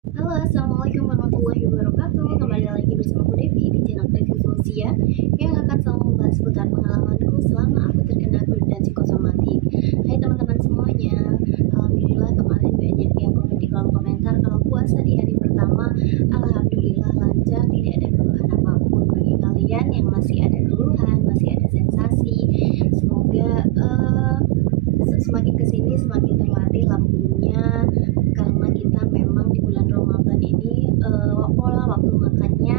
Halo, assalamualaikum warahmatullahi wabarakatuh. Kembali lagi bersama aku Devi di channel Review Fausia yang akan selalu membahas seputar pengalamanku selama aku terkena GERD dan psikosomatik. Hai teman-teman semuanya, alhamdulillah kemarin banyak yang komen di kolom komentar kalau puasa di hari pertama alhamdulillah lancar, tidak ada keluhan apapun. Bagi kalian yang masih ada keluhan, masih ada sensasi, semoga semakin kesini semakin terlatih lambungnya, karena kita memang di bulan Ramadan ini pola waktu makannya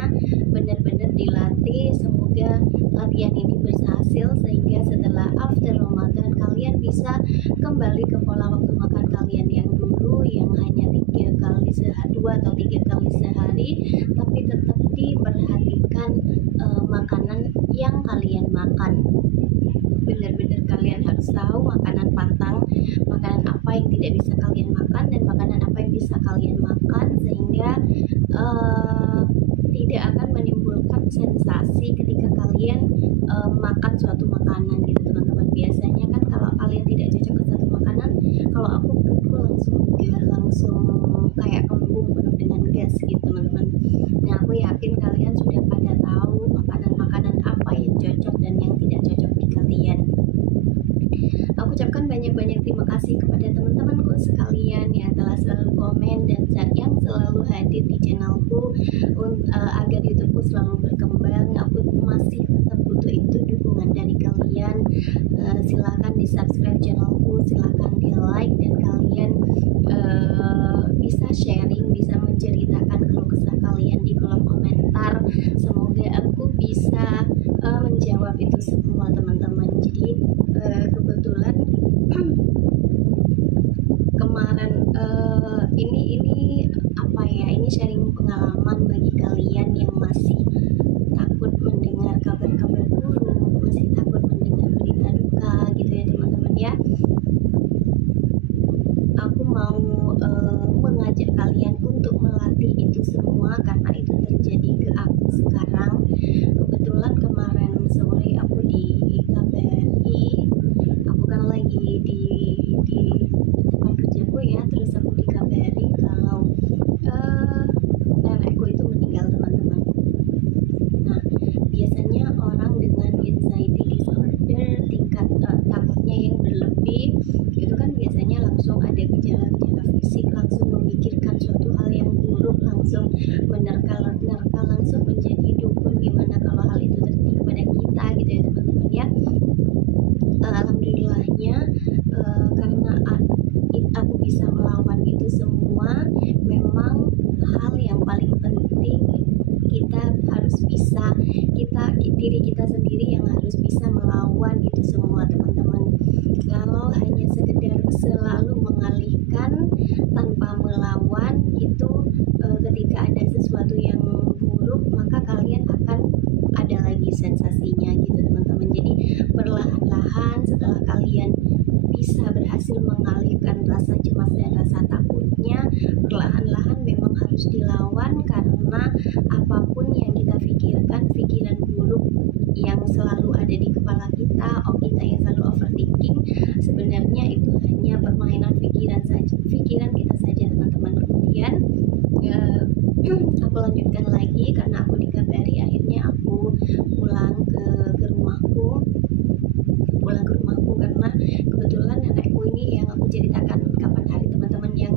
benar-benar dilatih. Semoga latihan ini berhasil sehingga setelah after Ramadan kalian bisa kembali ke pola waktu makan kalian yang dulu, yang hanya 3 kali sehari, 2 atau 3 kali sehari, tapi tetap diperhatikan makanan yang kalian makan. Benar-benar kalian harus tahu makanan pantang, makanan apa yang tidak bisa kalian makan dan makanan apa yang bisa kalian makan, sehingga tidak akan menimbulkan sensasi ketika kalian makan suatu makanan gitu teman-teman. Biasanya kan kalau kalian tidak cocok ke satu makanan, kalau aku perutku langsung kayak kembung penuh dengan gas gitu teman-teman. Nah, aku yakin kalian sudah pada tahu makanan-makanan apa yang cocok dan yang tidak cocok di kalian. Aku ucapkan banyak-banyak terima kasih kepada teman-temanku sekalian yang telah selalu komen dan yang selalu hadir di channelku agar YouTubeku selalu berkembang. Aku masih tetap butuh itu, dukungan dari kalian. Silahkan di subscribe channelku, silahkan di like, dan kalian bisa sharing, bisa menceritakan keluh kesah kalian di kolom komentar. Semoga aku bisa menjawab itu semua teman-teman. Jadi kebetulan kemarin ini apa ya, ini sharing pengalaman bagi kalian yang masih takut mendengar kabar-kabar buruk, masih takut mendengar berita duka gitu ya teman-teman ya. Aku mau mengajak kalian untuk melatih itu semua karena itu terjadi ke aku sekarang. Kebetulan kemarin sore aku dikabari, aku kan lagi di tempat kerjaku ya, terus aku dikabari kalau nenekku itu meninggal teman-teman. Nah, biasanya orang dengan anxiety disorder tingkat takutnya yang berlebih itu kan biasanya langsung ada gejala-gejala fisik, langsung memikirkan suatu hal yang buruk, langsung menerka-nerka, langsung menjadi dukun gimana kalau hal itu terjadi kepada kita gitu ya teman-teman ya. Alhamdulillahnya karena aku bisa melawan itu semua. Memang hal yang paling penting kita harus bisa, diri kita sendiri yang harus bisa melawan itu semua teman-teman. Kalau hanya sekedar selalu mengalihkan tanpa melawan itu, ketika ada sesuatu yang buruk maka kalian akan ada lagi sensasinya gitu teman-teman. Jadi perlahan-lahan setelah kalian bisa berhasil mengalihkan rasa cemas dan rasa takutnya, perlahan-lahan memang harus dilawan, karena apapun yang kita pikirkan, pikiran buruk yang selalu ada di kepala kita, kita yang selalu overthinking, sebenarnya itu hanya permainan pikiran kita saja teman-teman. Kemudian aku lanjutkan lagi karena aku dikabari, akhirnya aku pulang ke rumahku karena kebetulan nenekku ini yang aku ceritakan kapan hari teman-teman, yang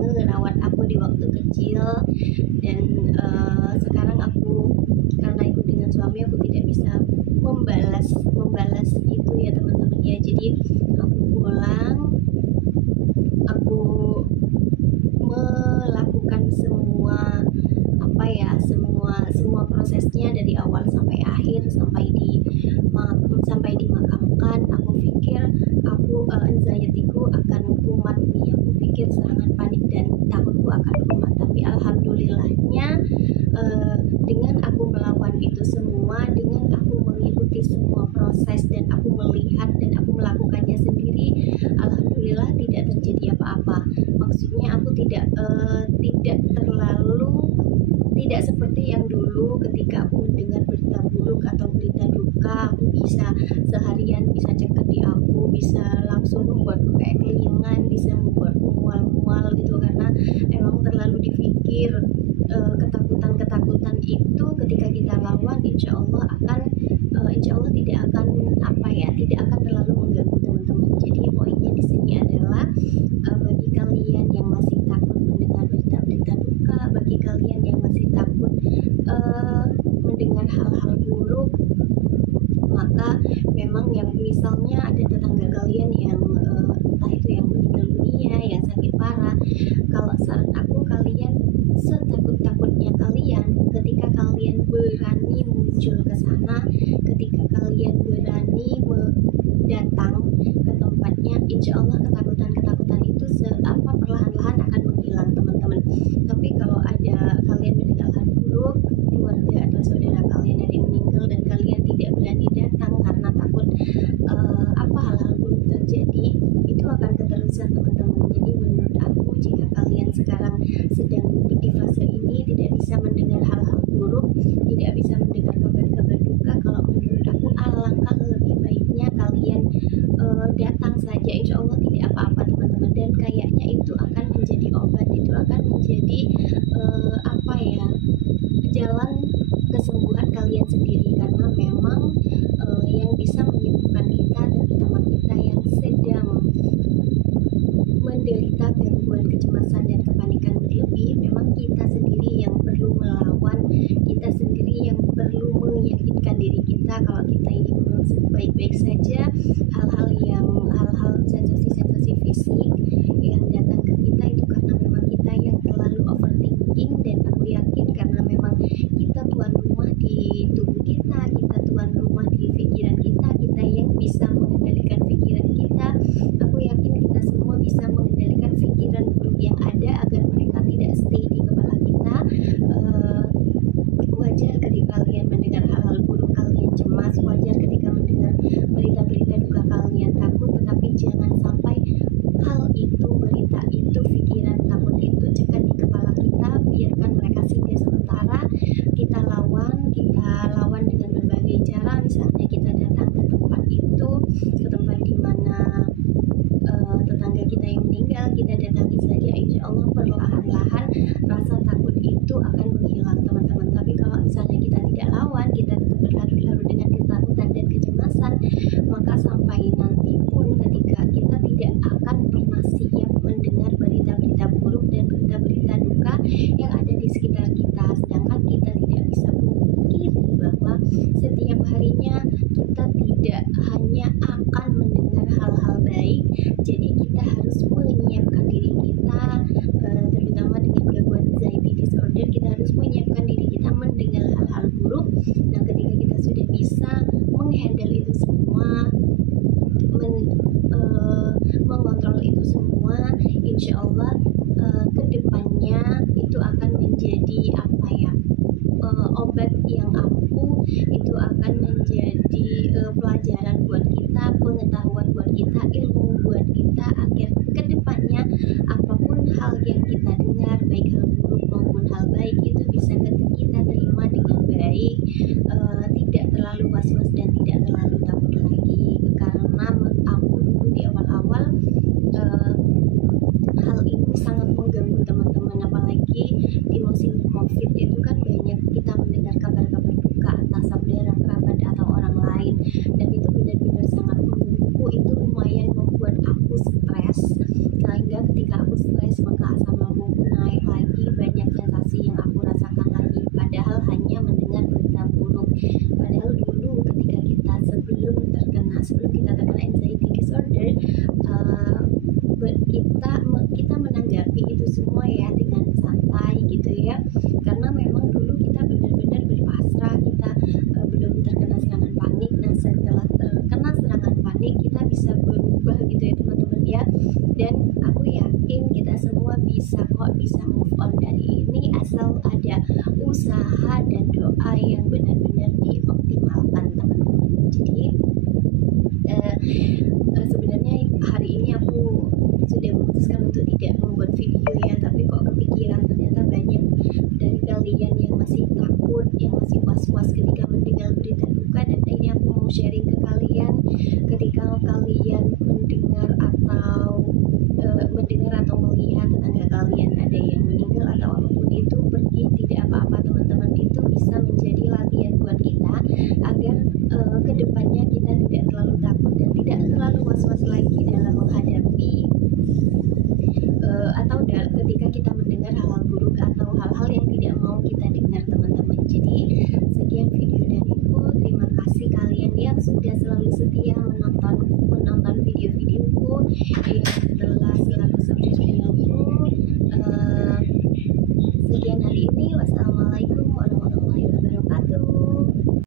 Tidak seperti yang dulu ketika aku mendengar berita buruk atau berita duka, aku bisa seharian bisa ceket di aku, bisa langsung membuatku kayak kelingan, bisa membuatku mual-mual gitu, karena emang terlalu dipikir. Ketakutan-ketakutan itu ketika kita lawan, insya Allah tidak akan apa ya, tidak akan terlalu mengganggu teman-teman. Jadi poinnya di sini adalah bagi kalian yang masih takut mendengar berita-berita duka, bagi kalian yang masih takut mendengar hal-hal buruk, maka memang yang misalnya ada tetangga kalian yang entah itu yang meninggal dunia, yang sakit parah, kalau saran aku, kalian setakut-takutnya kalian, ketika kalian berani muncul ke sana, ketika kalian berani datang ke tempatnya, insya Allah ketakutan-ketakutan itu perlahan-lahan akan menghilang teman-teman. Tapi kalau ada kalian mendengar hal buruk, keluarga atau saudara kalian ada yang meninggal dan kalian tidak berani datang karena takut hal-hal buruk terjadi, itu akan keterusan teman-teman. Jadi menurut aku, jika kalian sekarang sedang di fase ini tidak bisa mendengar hal-hal buruk, tidak bisa mendengar kabar-kabar duka, kalau menurut aku alangkah lebih baiknya kalian datang saja, insya Allah tidak apa-apa teman-teman. Dan kayaknya itu akan menjadi obat, itu akan menjadi jalan kesembuhan kalian sendiri, karena memang yang bisa menyembuhkan kita, terutama kita yang sedang menderita gangguan kecemasan dan kepanikan berlebih, memang kita sendiri yang perlu melawan, kita sendiri yang perlu meyakinkan diri kita kalau kita ini memang baik-baik saja. Hal-hal sensasi-sensasi fisik yang datang ke kita itu karena memang kita yang terlalu overthinking, dan aku yakin karena memang kita tuan rumah di tubuh kita, kita tuan rumah di pikiran kita, kita yang bisa mengendalikan pikiran kita. Aku yakin kita semua bisa mengendalikan pikiran buruk yang ada agar mereka tidak stay di kepala kita. Wajar ketika kalian mendengar hal-hal buruk kalian cemas, wajar ketika mendengar berita-berita duka kalian takut, tetapi jangan sampai hal itu, berita itu, pikiran takut itu cekat di kepala kita. Biarkan mereka singgah sementara, kita lawan dengan berbagai cara. Misalnya kita datang ke tempat itu, ke tempat di mana tetangga kita yang meninggal, kita datangi saja, insya Allah perlahan-lahan rasa takut itu akan menghilang teman-teman. Tapi kalau misalnya kita tidak lawan, kita tetap berlarut-larut dengan ketakutan dan kecemasan, maka sampai nanti pun ketika kita tidak akan pernah siap mendengar berita-berita buruk dan berita-berita duka yang ada di sekitar kita. Sedangkan kita tidak bisa memungkiri bahwa setiap harinya kita tidak hanya akan mendengar hal-hal baik. Jadi kita harus menyiapkan diri kita, terutama dengan gangguan anxiety disorder, kita harus menyiapkan diri kita mendengar hal-hal buruk. Nah, ketika kita sudah bisa menghandle itu semua, mengontrol itu semua, insya Allah kedepannya itu akan menjadi obat yang ampuh, itu akan menjadi pelajaran buat kita, pengetahuan buat kita, ilmu buat kita, agar kedepannya apapun hal yang kita dengar, baik hal buruk maupun hal baik, itu bisa kita terima dengan baik, tidak terlalu was-was dan tidak terlalu takut lagi. Karena aku dulu di awal-awal hal ini sangat mengganggu teman-teman, apalagi di musim COVID itu kan banyak kita mendengar kabar-kabar duka atas saudara, kerabat atau orang lain, dan itu benar-benar sangat mengganggu. Itu lumayan membuat aku stres, sehingga ketika aku stres maka asam lambungku naik lagi, banyak sensasi yang aku rasakan lagi, padahal hanya mendengar berita buruk. Padahal dulu ketika kita sebelum kita terkena anxiety disorder, kita menanggapi itu semua ya dengan santai gitu ya, karena memang dulu kita benar-benar berpasrah, kita belum terkena serangan panik. Nah, setelah terkena serangan panik kita bisa berubah gitu ya teman-teman ya, dan aku yakin kita semua bisa move on dari ini asal ada usaha dan doa yang benar-benar dioptimalkan teman-teman. Jadi sebenarnya hari ini aku sudah memutuskan untuk tidak membuat video ya, tapi kok kepikiran ternyata banyak dari kalian yang takut, yang masih was-was ketika